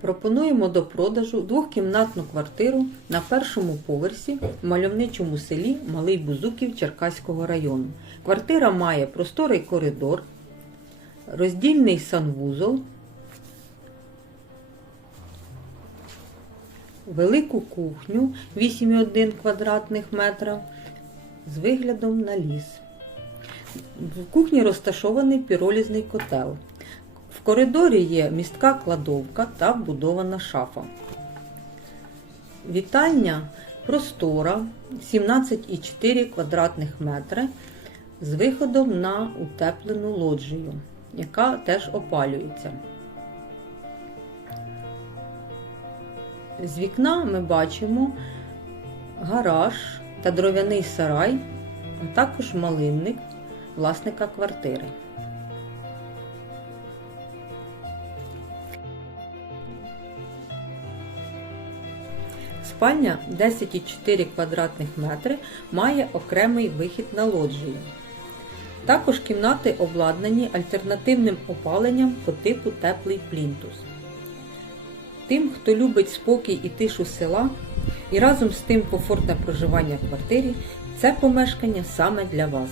Пропонуємо до продажу двохкімнатну квартиру на першому поверсі в мальовничому селі Малий Бузуків Черкаського району. Квартира має просторий коридор, роздільний санвузол, велику кухню 8,1 квадратних метра з виглядом на ліс. В кухні розташований піролізний котел. Коридорі є містка кладовка та вбудована шафа. Вітальня простора 17,4 квадратних метри з виходом на утеплену лоджію, яка теж опалюється. З вікна ми бачимо гараж та дров'яний сарай, а також малинник власника квартири. Спальня 10,4 квадратних метри має окремий вихід на лоджію. Також кімнати обладнані альтернативним опаленням по типу теплий плінтус. Тим, хто любить спокій і тишу села, і разом з тим комфортне проживання в квартирі, це помешкання саме для вас.